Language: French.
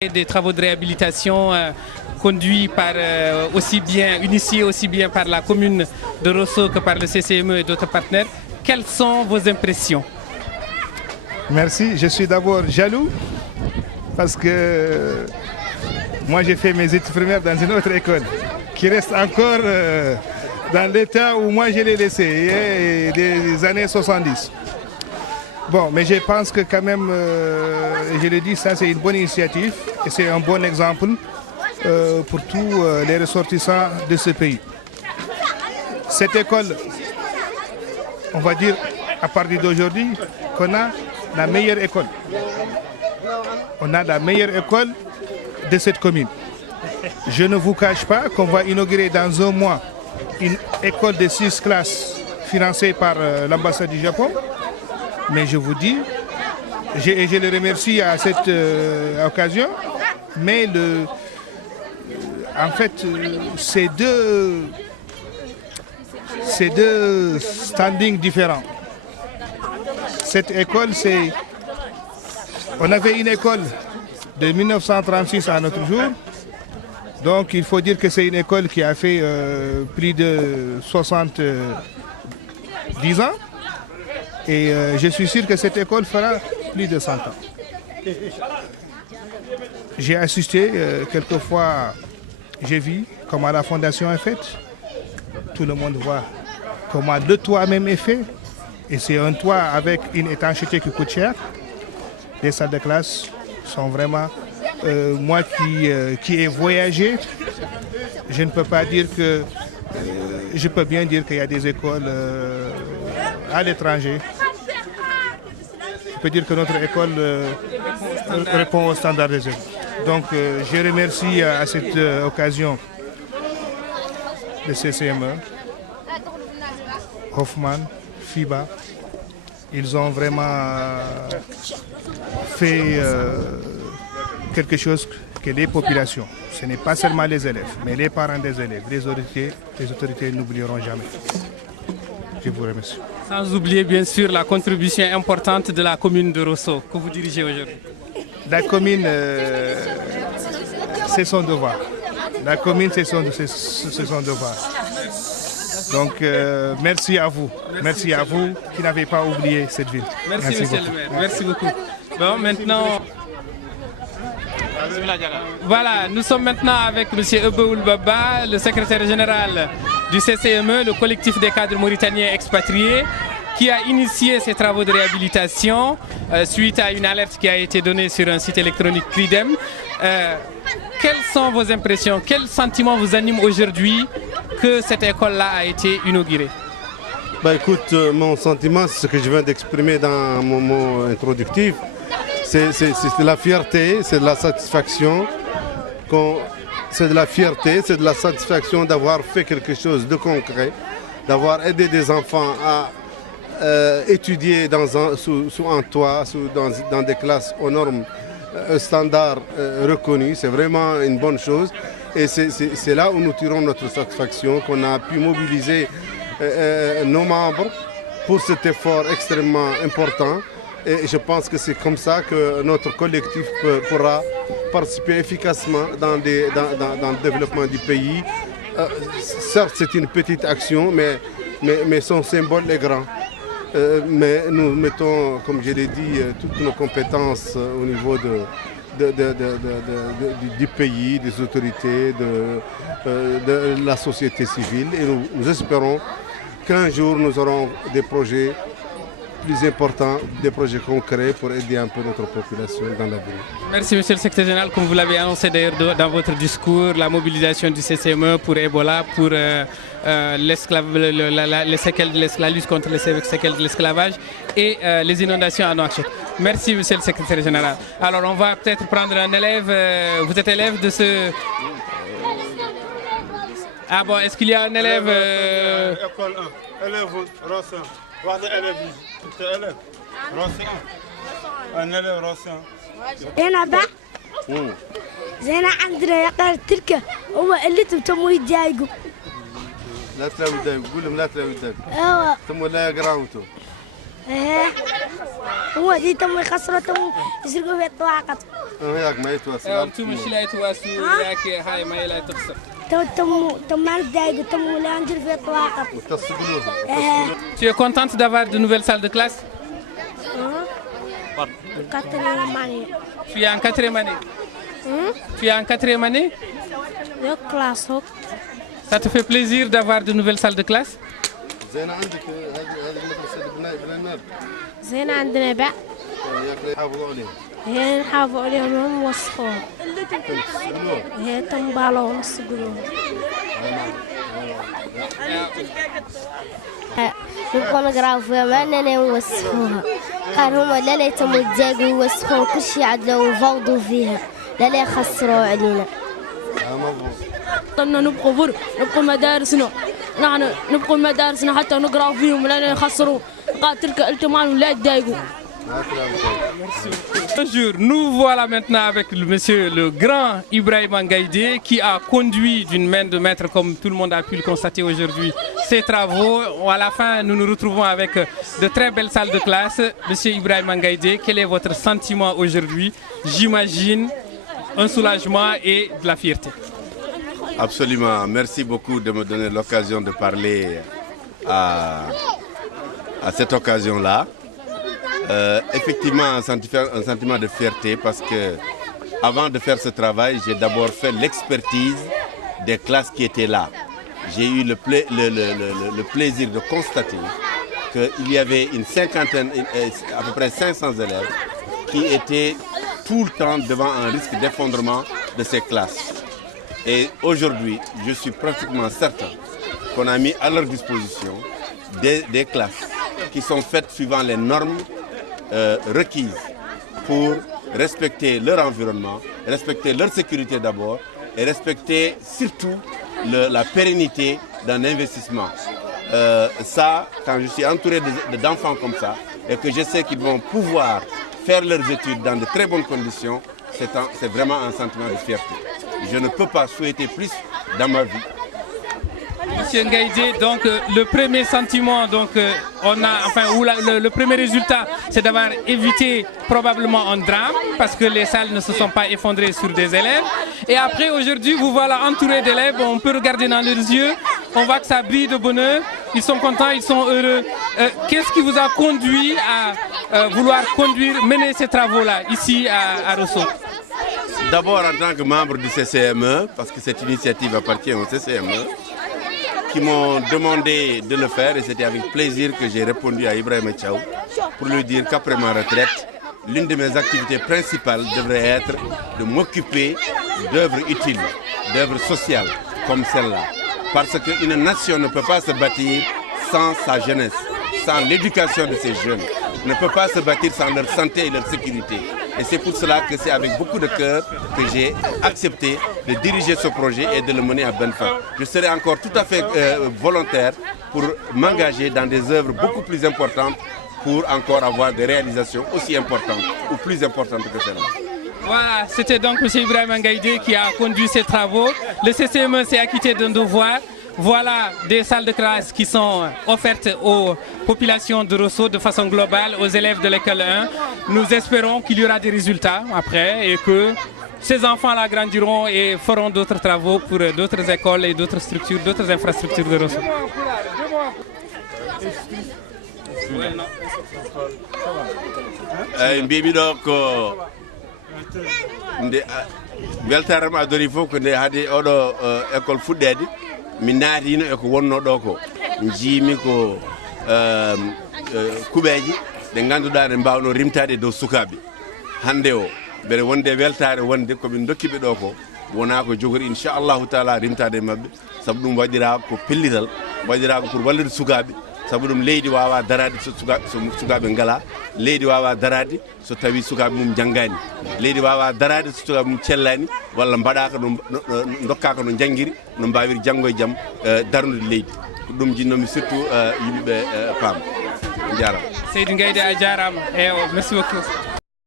Des travaux de réhabilitation conduits par initiés aussi bien par la commune de Rosso que par le CCME et d'autres partenaires. Quelles sont vos impressions? Merci, je suis d'abord jaloux parce que moi j'ai fait mes études primaires dans une autre école qui reste encore dans l'état où moi je l'ai laissé, des années 70. Bon, mais je pense que quand même, je le dis, ça c'est une bonne initiative et c'est un bon exemple pour tous les ressortissants de ce pays. Cette école, on va dire à partir d'aujourd'hui qu'on a la meilleure école. On a la meilleure école de cette commune. Je ne vous cache pas qu'on va inaugurer dans un mois une école de 6 classes financée par l'ambassade du Japon. Mais je vous dis, je le remercie à cette occasion, mais en fait, c'est deux standings différents. Cette école, on avait une école de 1936 à notre jour, donc il faut dire que c'est une école qui a fait plus de 70 ans. Et je suis sûr que cette école fera plus de 100 ans. J'ai assisté quelquefois, j'ai vu comment la fondation est faite. Tout le monde voit comment le toit même est fait. Et c'est un toit avec une étanchéité qui coûte cher. Les salles de classe sont vraiment... moi qui ai voyagé, je ne peux pas dire que... je peux bien dire qu'il y a des écoles à l'étranger. Je peux dire que notre école répond aux standards des écoles. Donc je remercie à cette occasion le CCME, Hoffman, FIBA. Ils ont vraiment fait quelque chose que les populations, ce n'est pas seulement les élèves, mais les parents des élèves, les autorités n'oublieront jamais. Je vous remercie. Sans oublier bien sûr la contribution importante de la commune de Rosso que vous dirigez aujourd'hui. La commune, c'est son devoir. La commune, c'est son devoir. Donc merci à vous. Merci à vous qui n'avez pas oublié cette ville. Merci monsieur le maire. Merci beaucoup. Bon, maintenant... Voilà, nous sommes maintenant avec M. Ebououl Baba, le secrétaire général du CCME, le collectif des cadres mauritaniens expatriés, qui a initié ces travaux de réhabilitation suite à une alerte qui a été donnée sur un site électronique CRIDEM. Quelles sont vos impressions? Quels sentiments vous animent aujourd'hui que cette école-là a été inaugurée? Écoute, mon sentiment, c'est ce que je viens d'exprimer dans mon mot introductif. C'est de la fierté, c'est de la satisfaction. C'est de la fierté, c'est de la satisfaction d'avoir fait quelque chose de concret, d'avoir aidé des enfants à étudier sous un toit, dans des classes aux normes standards reconnus. C'est vraiment une bonne chose. Et c'est là où nous tirons notre satisfaction, qu'on a pu mobiliser nos membres pour cet effort extrêmement important. Et je pense que c'est comme ça que notre collectif pourra participer efficacement dans le développement du pays. Certes, c'est une petite action, mais son symbole est grand. Mais nous mettons, comme je l'ai dit, toutes nos compétences au niveau du pays, des autorités, de la société civile. Et nous espérons qu'un jour, nous aurons des projets plus importants, des projets concrets pour aider un peu notre population dans l'avenir. Merci monsieur le secrétaire général, comme vous l'avez annoncé d'ailleurs dans votre discours, la mobilisation du CCME pour Ebola, pour la lutte contre les séquelles de l'esclavage et les inondations à Nouakchott. Merci monsieur le secrétaire général. Alors on va peut-être prendre un élève, vous êtes élève de ce... Ah bon, est-ce qu'il y a un élève... École 1, élève Rossin. أنا بقى زينا عندنا يقال تركة هو اللي تمو يتضايقوا لا تلاوي دايق قول لهم لا تلاوي دايق تمو لا يقراوتو هو دي تمو يخسروا تمو يسرقوا في الطواقة وياك ما يتواصل انتم مش لا يتواصلوا وياك هاي ما لا تخسر تم دايق تم ولا ندير في طواقط. Tu es contente d'avoir de nouvelles salles de classe? Tu es en quatrième année? Tu es en quatrième année? classe. Ça te fait plaisir d'avoir de nouvelles salles de classe? زين عندك هذه المدرسة بنات زين عندنا بقى يحافظوا عليها هي نحافظوا عليهم هم وسخوهم هي تنبالوا ونسقلوهم نبقوا نقراو فيها ما أننا نوسخوها قال هما لا يتموا يتزاقوا يوسخوا كل شيء عدلوا ويفوضوا فيها لا يخسروا علينا طلنا نبقوا مدارسنا نحن نبقوا مدارسنا حتى نقرأ فيهم لا يخسروا قال تلك التمان لا يتضايقوا. Bonjour, nous voilà maintenant avec le grand Ibrahima Ngaïdé qui a conduit d'une main de maître, comme tout le monde a pu le constater aujourd'hui, ses travaux. À la fin, nous nous retrouvons avec de très belles salles de classe. Monsieur Ibrahima Ngaïdé, quel est votre sentiment aujourd'hui? J'imagine un soulagement et de la fierté. Absolument. Merci beaucoup de me donner l'occasion de parler à cette occasion-là. Effectivement, un sentiment de fierté parce que avant de faire ce travail, j'ai d'abord fait l'expertise des classes qui étaient là. J'ai eu le plaisir de constater qu'il y avait une cinquantaine, à peu près 500 élèves qui étaient tout le temps devant un risque d'effondrement de ces classes. Et aujourd'hui, je suis pratiquement certain qu'on a mis à leur disposition des classes qui sont faites suivant les normes requises pour respecter leur environnement, respecter leur sécurité d'abord et respecter surtout la pérennité d'un investissement. Ça, quand je suis entouré d'enfants comme ça et que je sais qu'ils vont pouvoir faire leurs études dans de très bonnes conditions, c'est vraiment un sentiment de fierté. Je ne peux pas souhaiter plus dans ma vie. Monsieur Ngaïdé, donc le premier sentiment, donc le premier résultat, c'est d'avoir évité probablement un drame parce que les salles ne se sont pas effondrées sur des élèves. Et après, aujourd'hui, vous voilà entouré d'élèves, on peut regarder dans leurs yeux, on voit que ça brille de bonheur, ils sont contents, ils sont heureux. Qu'est-ce qui vous a conduit à vouloir mener ces travaux-là ici à Rosso? D'abord en tant que membre du CCME, parce que cette initiative appartient au CCME, qui m'ont demandé de le faire et c'était avec plaisir que j'ai répondu à Ibrahima Thiaw pour lui dire qu'après ma retraite, l'une de mes activités principales devrait être de m'occuper d'œuvres utiles, d'œuvres sociales comme celle-là. Parce qu'une nation ne peut pas se bâtir sans sa jeunesse, sans l'éducation de ses jeunes, ne peut pas se bâtir sans leur santé et leur sécurité. Et c'est pour cela que c'est avec beaucoup de cœur que j'ai accepté de diriger ce projet et de le mener à bonne fin. Je serai encore tout à fait volontaire pour m'engager dans des œuvres beaucoup plus importantes pour encore avoir des réalisations aussi importantes ou plus importantes que celles-là. Voilà, c'était donc M. Ibrahima Ngaïdé qui a conduit ces travaux. Le CCME s'est acquitté d'un devoir. Voilà des salles de classe qui sont offertes aux populations de Rosso de façon globale, aux élèves de l'école 1. Nous espérons qu'il y aura des résultats après et que ces enfants-là grandiront et feront d'autres travaux pour d'autres écoles et d'autres structures, d'autres infrastructures de Rosso. mi naatino e ko wonno ɗo ko jiimi ko kuɓeji ɗe ngannduɗaa ɗe mbawno rimtade dow sukaaɓe hannde o mbeɗa wonde weltare wonde komin dokkiɓe ɗo ko wona ko jogori inchallahu taala rimtade maɓɓe sabu ɗum waɗira ko pellital waɗira ko pour wallude sukaaɓe sabu ɗum leydi wawa darade so sukaaɓe ngala leydi wawa darade so tawi sukaaɓe mum janggani leydi wawa darade so sukaaɓe mum cellani walla mbaɗaka no dokkaka no janggiri no mbawiri janggo e jaam darnude leydi ko ɗum jinnomi surtout yimɓeɓe paam jarama Seydou Ngaïdé a jarama merci beaucoup.